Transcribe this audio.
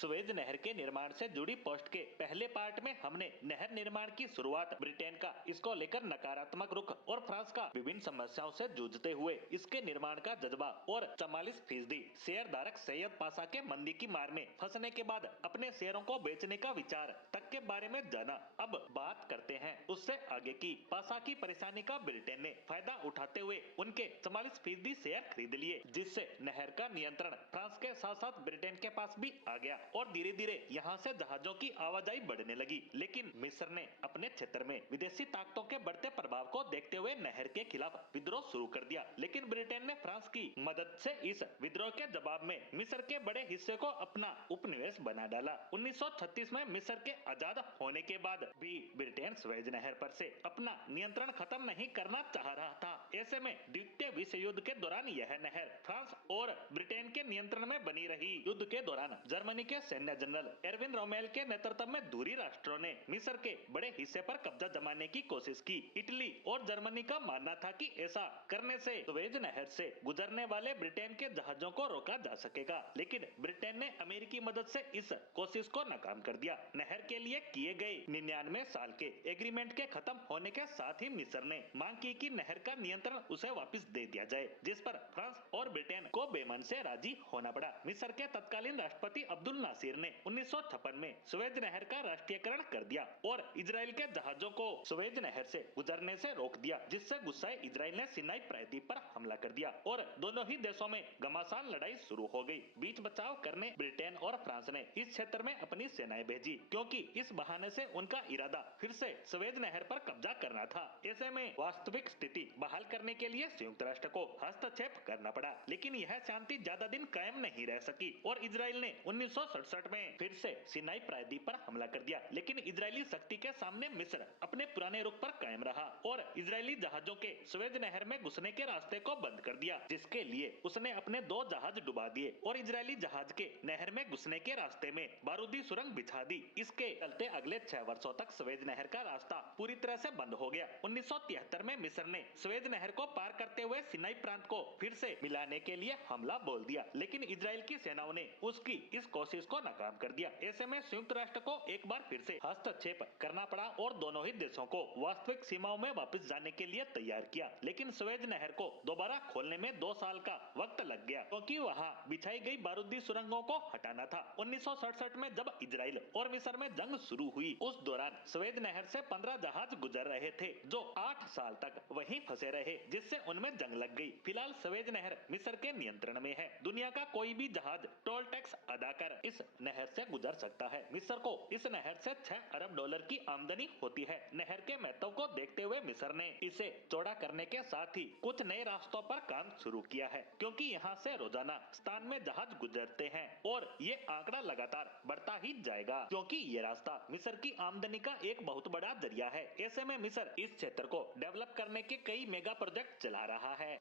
Suez नहर के निर्माण से जुड़ी पोस्ट के पहले पार्ट में हमने नहर निर्माण की शुरुआत, ब्रिटेन का इसको लेकर नकारात्मक रुख और फ्रांस का विभिन्न समस्याओं से जूझते हुए इसके निर्माण का जज्बा और 44% शेयरधारक सैयद पाशा के मंदी की मार में फंसने के बाद अपने शेयरों को बेचने का विचार तक के बारे में जाना। अब बात करते हैं उससे आगे की। पाशा की परेशानी का ब्रिटेन ने फायदा उठाते हुए उनके 44% शेयर खरीद लिए, जिससे नहर का नियंत्रण फ्रांस के साथ साथ ब्रिटेन के पास भी आ गया और धीरे धीरे यहाँ से जहाजों की आवाजाही बढ़ने लगी। लेकिन मिस्र ने अपने क्षेत्र में विदेशी ताकतों के बढ़ते प्रभाव को देखते हुए नहर के खिलाफ विद्रोह शुरू कर दिया। लेकिन ब्रिटेन ने फ्रांस की मदद से इस विद्रोह के जवाब में मिस्र के बड़े हिस्से को अपना उपनिवेश बना डाला। 1936 में मिस्र के आजाद होने के बाद भी ब्रिटेन सुएज नहर पर से अपना नियंत्रण खत्म नहीं करना चाह रहा था। ऐसे में द्वितीय विश्व युद्ध के दौरान यह नहर फ्रांस और ब्रिटेन के नियंत्रण में बनी रही। युद्ध के दौरान जर्मनी के सैन्य जनरल एरविन रोमेल के नेतृत्व में दूरी राष्ट्रों ने मिस्र के बड़े हिस्से पर कब्जा जमाने की कोशिश की। इटली और जर्मनी का मानना था कि ऐसा करने से सुएज नहर से गुजरने वाले ब्रिटेन के जहाजों को रोका जा सकेगा, लेकिन ब्रिटेन ने अमेरिकी मदद से इस कोशिश को नाकाम कर दिया। नहर के लिए किए गए 99 साल के एग्रीमेंट के खत्म होने के साथ ही मिस्र ने मांग की कि नहर का नियंत्रण उसे वापस दे दिया जाए, जिस पर फ्रांस और ब्रिटेन को बेमन से राजी होना पड़ा। मिस्र के तत्कालीन राष्ट्रपति अब्दुल नासिर ने 1956 में सुएज नहर का राष्ट्रीयकरण कर दिया और इजराइल के जहाजों को सुएज नहर से गुजरने से रोक दिया, जिससे गुस्साए इजराइल ने सिनाई प्रायद्वीप पर हमला कर दिया और दोनों ही देशों में घमासान लड़ाई शुरू हो गई। बीच बचाव करने ब्रिटेन और फ्रांस ने इस क्षेत्र में अपनी सेनाएं भेजी, क्योंकि इस बहाने से उनका इरादा फिर से सुएज नहर पर कब्जा करना था। ऐसे में वास्तविक स्थिति बहाल करने के लिए संयुक्त राष्ट्र को हस्तक्षेप करना पड़ा, लेकिन यह शांति ज्यादा दिन कायम नहीं रह सकी और इजराइल ने 1967 में फिर से सिनाई प्रायद्वीप पर हमला कर दिया। लेकिन इजरायली शक्ति के सामने मिस्र अपने पुराने रुख पर कायम रहा और इजरायली जहाजों के सुएज नहर में घुसने के रास्ते को बंद कर दिया, जिसके लिए उसने अपने 2 जहाज डुबा दिए और इजरायली जहाज के नहर में घुसने के रास्ते में बारूदी सुरंग बिछा दी। इसके चलते अगले 6 वर्षों तक सुएज नहर का रास्ता पूरी तरह से बंद हो गया। 1973 में मिस्र ने सुएज नहर को पार करते हुए सिनाई प्रांत को फिर से मिलाने के लिए हमला बोल दिया, लेकिन इजराइल की सेनाओं ने उसकी इस कोशिश को नाकाम कर दिया। ऐसे में संयुक्त राष्ट्र को एक बार फिर से हस्तक्षेप करना पड़ा और दोनों ही देशों को वास्तविक सीमाओं में वापस जाने के लिए तैयार किया। लेकिन सुएज नहर को दोबारा खोलने में 2 साल का वक्त लग गया, क्योंकि वहां बिछाई गई बारूदी सुरंगों को हटाना था। 1967 में जब इजराइल और मिस्र में जंग शुरू हुई, उस दौरान सुएज नहर से 15 जहाज गुजर रहे थे, जो 8 साल तक वहीं फंसे रहे, जिससे उनमें जंग लग गई। फिलहाल सुएज नहर मिस्र के नियंत्रण में है। दुनिया का कोई भी जहाज टोल टैक्स अदा कर इस नहर से गुजर सकता है। मिस्र को इस नहर से 6 अरब डॉलर की आमदनी होती है। नहर के महत्व को देखते हुए मिस्र ने इसे चौड़ा करने के साथ ही कुछ नए रास्तों पर काम शुरू किया है, क्योंकि यहाँ से रोजाना स्थान में जहाज गुजरते हैं और ये आंकड़ा लगातार बढ़ता ही जाएगा, क्योंकि ये रास्ता मिस्र की आमदनी का एक बहुत बड़ा जरिया है। ऐसे में मिस्र इस क्षेत्र को डेवलप करने के कई मेगा प्रोजेक्ट चला रहा है।